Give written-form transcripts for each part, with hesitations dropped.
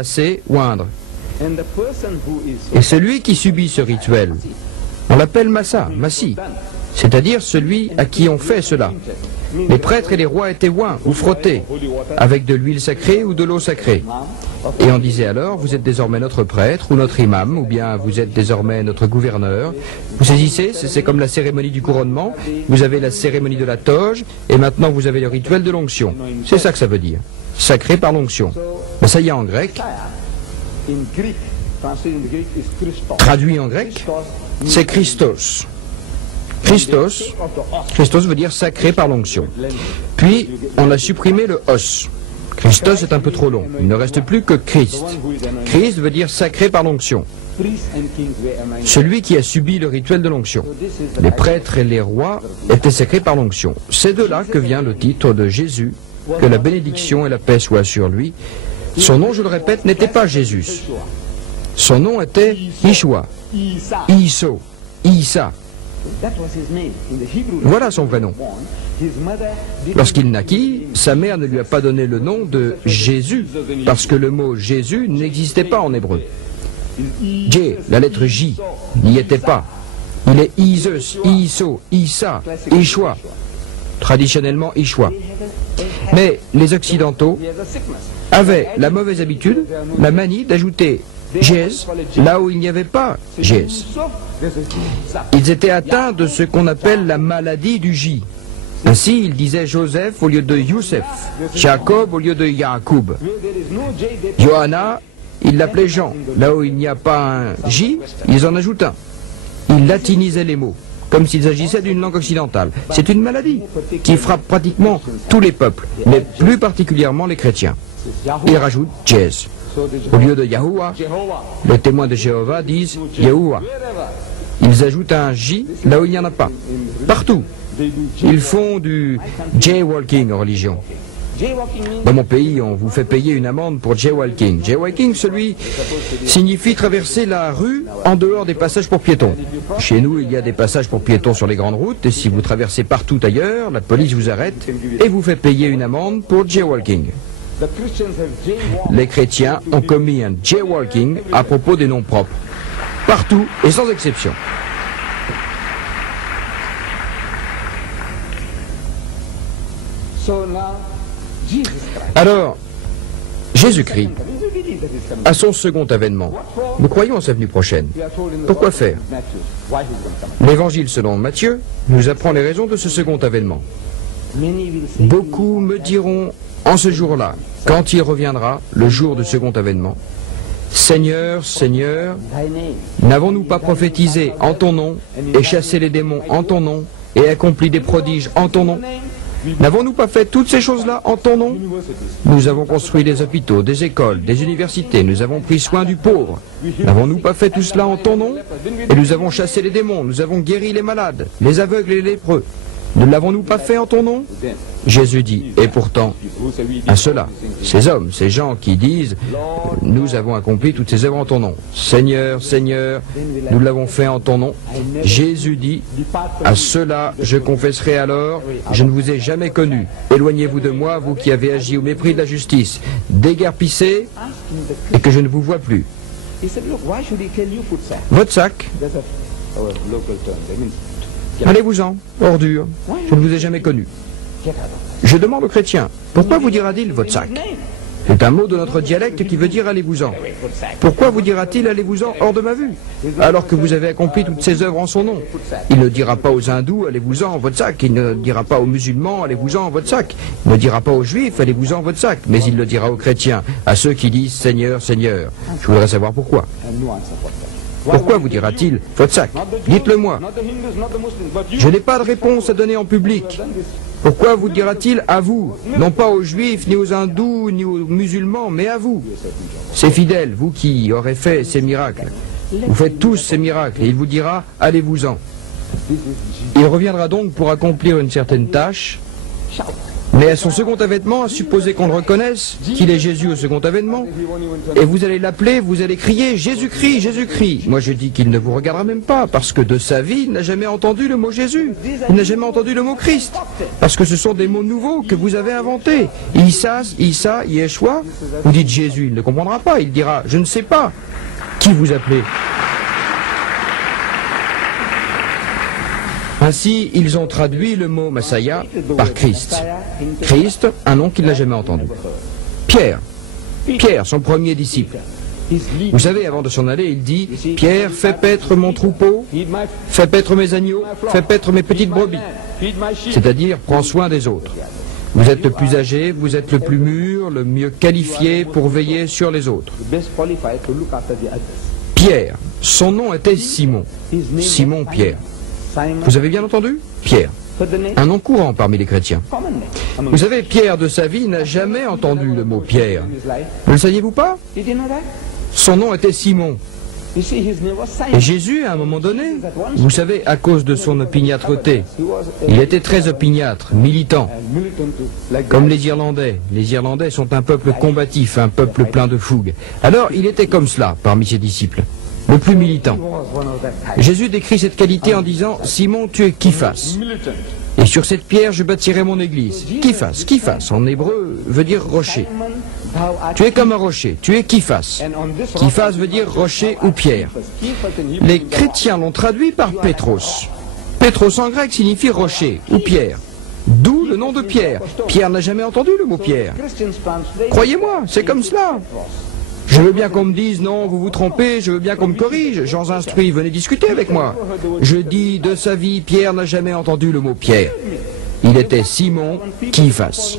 passer, oindre. Et celui qui subit ce rituel, on l'appelle Massa, Massi, c'est-à-dire celui à qui on fait cela. Les prêtres et les rois étaient oints ou frottés avec de l'huile sacrée ou de l'eau sacrée. Et on disait alors, vous êtes désormais notre prêtre ou notre imam, ou bien vous êtes désormais notre gouverneur. Vous saisissez, c'est comme la cérémonie du couronnement, vous avez la cérémonie de la toge, et maintenant vous avez le rituel de l'onction. C'est ça que ça veut dire, sacré par l'onction. Mais ça y est en grec, traduit en grec, c'est Christos. Christos veut dire sacré par l'onction. Puis, on a supprimé le os. Christos est un peu trop long. Il ne reste plus que Christ. Christ veut dire sacré par l'onction. Celui qui a subi le rituel de l'onction. Les prêtres et les rois étaient sacrés par l'onction. C'est de là que vient le titre de Jésus, que la bénédiction et la paix soient sur lui. Son nom, je le répète, n'était pas Jésus. Son nom était Yeshua, Iso, Isa. Voilà son vrai nom. Lorsqu'il naquit, sa mère ne lui a pas donné le nom de Jésus, parce que le mot Jésus n'existait pas en hébreu. J, la lettre J, n'y était pas. Il est Isus, Iso, Isa, Ishua. Traditionnellement Ishua. Mais les Occidentaux avaient la mauvaise habitude, la manie d'ajouter Jésus là où il n'y avait pas Jésus. Ils étaient atteints de ce qu'on appelle la maladie du J. Ainsi, ils disaient Joseph au lieu de Youssef, Jacob au lieu de Yacoub. Johanna, ils l'appelaient Jean. Là où il n'y a pas un J, ils en ajoutent un. Ils latinisaient les mots, comme s'il s'agissait d'une langue occidentale. C'est une maladie qui frappe pratiquement tous les peuples, mais plus particulièrement les chrétiens. Ils rajoutent Jésus. Au lieu de Yahuwah, les témoins de Jéhovah disent Yahuwah. Ils ajoutent un J là où il n'y en a pas. Partout. Ils font du jaywalking en religion. Dans mon pays, on vous fait payer une amende pour jaywalking. Jaywalking, celui signifie traverser la rue en dehors des passages pour piétons. Chez nous, il y a des passages pour piétons sur les grandes routes, et si vous traversez partout ailleurs, la police vous arrête et vous fait payer une amende pour jaywalking. Les chrétiens ont commis un jaywalking à propos des noms propres. Partout et sans exception. Alors, Jésus-Christ, à son second avènement, nous croyons à sa venue prochaine. Pourquoi faire? L'évangile selon Matthieu nous apprend les raisons de ce second avènement. Beaucoup me diront en ce jour-là, quand il reviendra, le jour du second avènement, Seigneur, Seigneur, n'avons-nous pas prophétisé en ton nom, et chassé les démons en ton nom, et accompli des prodiges en ton nom? N'avons-nous pas fait toutes ces choses-là en ton nom? Nous avons construit des hôpitaux, des écoles, des universités, nous avons pris soin du pauvre. N'avons-nous pas fait tout cela en ton nom? Et nous avons chassé les démons, nous avons guéri les malades, les aveugles et les lépreux. Ne l'avons-nous pas fait en ton nom? Jésus dit, et pourtant, à ceux-là, ces hommes, ces gens qui disent, nous avons accompli toutes ces œuvres en ton nom. Seigneur, Seigneur, nous l'avons fait en ton nom. Jésus dit, à ceux-là, je confesserai alors, je ne vous ai jamais connu. Éloignez-vous de moi, vous qui avez agi au mépris de la justice. Déguerpissez, et que je ne vous vois plus. Votre sac, allez-vous-en, ordure, je ne vous ai jamais connu. Je demande aux chrétiens, pourquoi vous dira-t-il votre sac? C'est un mot de notre dialecte qui veut dire allez-vous-en. Pourquoi vous dira-t-il allez-vous-en hors de ma vue, alors que vous avez accompli toutes ces œuvres en son nom? Il ne dira pas aux hindous allez-vous-en votre sac, il ne dira pas aux musulmans allez-vous-en votre sac, il ne dira pas aux juifs allez-vous-en votre sac, mais il le dira aux chrétiens, à ceux qui disent Seigneur, Seigneur. Je voudrais savoir pourquoi. Pourquoi vous dira-t-il votre sac? Dites-le-moi. Je n'ai pas de réponse à donner en public. Pourquoi vous dira-t-il à vous? Non pas aux juifs, ni aux hindous, ni aux musulmans, mais à vous. Ces fidèles, vous qui aurez fait ces miracles. Vous faites tous ces miracles et il vous dira allez-vous-en. Il reviendra donc pour accomplir une certaine tâche. Mais à son second avènement, à supposer qu'on le reconnaisse, qu'il est Jésus au second avènement, et vous allez l'appeler, vous allez crier Jésus-Christ, Jésus-Christ. Moi je dis qu'il ne vous regardera même pas, parce que de sa vie, il n'a jamais entendu le mot Jésus. Il n'a jamais entendu le mot Christ. Parce que ce sont des mots nouveaux que vous avez inventés. Issa, Yeshua. Vous dites Jésus, il ne comprendra pas. Il dira, je ne sais pas qui vous appelez. Ainsi, ils ont traduit le mot Messiah par Christ. Christ, un nom qu'il n'a jamais entendu. Pierre, son premier disciple. Vous savez, avant de s'en aller, il dit, Pierre, fais paître mon troupeau, fais paître mes agneaux, fais paître mes petites brebis. C'est-à-dire, prends soin des autres. Vous êtes le plus âgé, vous êtes le plus mûr, le mieux qualifié pour veiller sur les autres. Pierre, son nom était Simon. Simon Pierre. Vous avez bien entendu? Pierre. Un nom courant parmi les chrétiens. Vous savez, Pierre de sa vie n'a jamais entendu le mot Pierre. Ne le saviez-vous pas? Son nom était Simon. Et Jésus, à un moment donné, vous savez, à cause de son opiniâtreté, il était très opiniâtre, militant, comme les Irlandais. Les Irlandais sont un peuple combatif, un peuple plein de fougue. Alors, il était comme cela parmi ses disciples. Le plus militant. Jésus décrit cette qualité en disant « Simon, tu es Képhas. Et sur cette pierre, je bâtirai mon église. » Képhas, Képhas, en hébreu, veut dire rocher. Tu es comme un rocher, tu es Képhas. Képhas veut dire rocher ou pierre. Les chrétiens l'ont traduit par Pétros. Pétros en grec signifie rocher ou pierre. D'où le nom de Pierre. Pierre n'a jamais entendu le mot Pierre. Croyez-moi, c'est comme cela. Je veux bien qu'on me dise, non, vous vous trompez, je veux bien qu'on me corrige, j'en instruis, venez discuter avec moi. Je dis, de sa vie, Pierre n'a jamais entendu le mot Pierre. Il était Simon Képhas.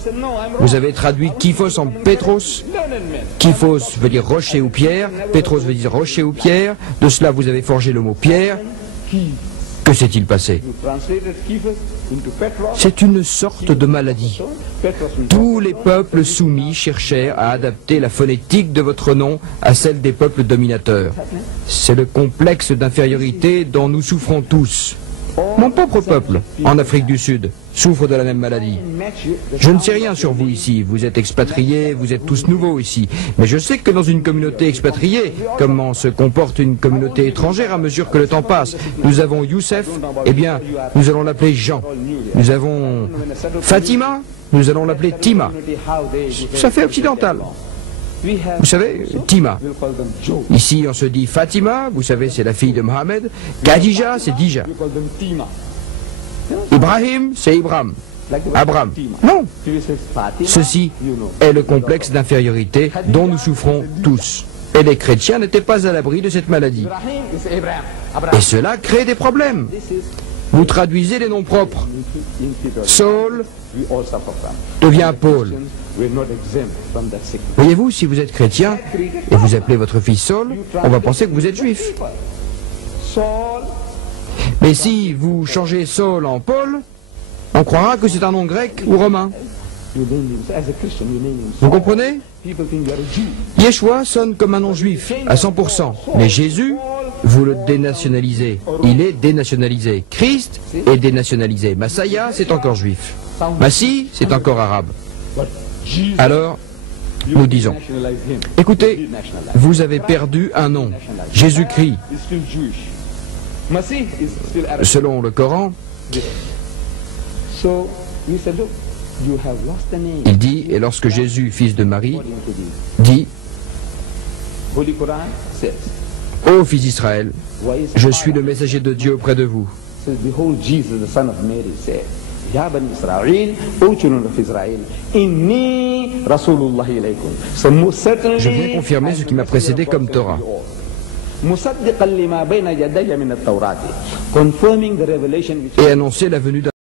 Vous avez traduit Képhos en Pétros. Képhos veut dire rocher ou pierre, Pétros veut dire rocher ou pierre, de cela vous avez forgé le mot Pierre. Que s'est-il passé? C'est une sorte de maladie. Tous les peuples soumis cherchèrent à adapter la phonétique de votre nom à celle des peuples dominateurs. C'est le complexe d'infériorité dont nous souffrons tous. Mon propre peuple, en Afrique du Sud, souffre de la même maladie. Je ne sais rien sur vous ici, vous êtes expatriés, vous êtes tous nouveaux ici. Mais je sais que dans une communauté expatriée, comment se comporte une communauté étrangère à mesure que le temps passe. Nous avons Youssef, eh bien, nous allons l'appeler Jean. Nous avons Fatima, nous allons l'appeler Tima. Ça fait occidental. Vous savez, Tima. Ici, on se dit Fatima, vous savez, c'est la fille de Mohamed. Khadija, c'est Dija. Ibrahim, c'est Ibrahim. Abraham. Non. Ceci est le complexe d'infériorité dont nous souffrons tous. Et les chrétiens n'étaient pas à l'abri de cette maladie. Et cela crée des problèmes. Vous traduisez les noms propres. Saul devient Paul. Voyez-vous, si vous êtes chrétien et vous appelez votre fils Saul, on va penser que vous êtes juif. Mais si vous changez Saul en Paul, on croira que c'est un nom grec ou romain. Vous comprenez? Yeshua sonne comme un nom juif, à 100%. Mais Jésus, vous le dénationalisez. Il est dénationalisé. Christ est dénationalisé. Messiah, c'est encore juif. Massie, c'est encore arabe. Alors, nous disons, écoutez, vous avez perdu un nom, Jésus-Christ. Selon le Coran, il dit, et lorsque Jésus, fils de Marie, dit, ô fils d'Israël, je suis le messager de Dieu auprès de vous. Je viens confirmer ce qui m'a précédé comme Torah. Et annoncer la venue d'un